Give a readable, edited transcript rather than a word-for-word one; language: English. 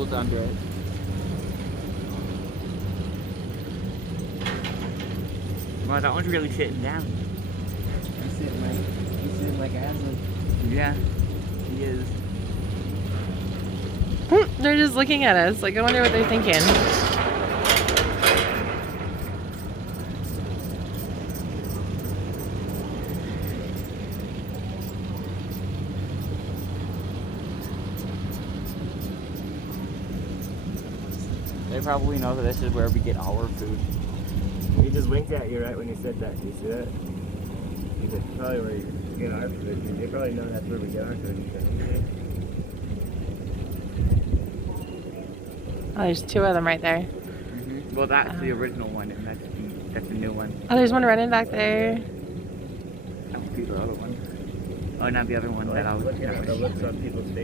tables under it. Wow, that one's really sitting down. He's sitting like a asshole. Yeah, he is. They're just looking at us. Like, I wonder what they're thinking. They probably know that this is where we get our food. He just winked at you right when he said that. You see that? He said, probably where you get our food. They probably know that's where we get our food. Oh, there's two of them right there. Well, that's the original one, and that's the new one. Oh, there's one running back there. That would be the other one. Oh, not the other one that I was looking at. The looks on people's faces.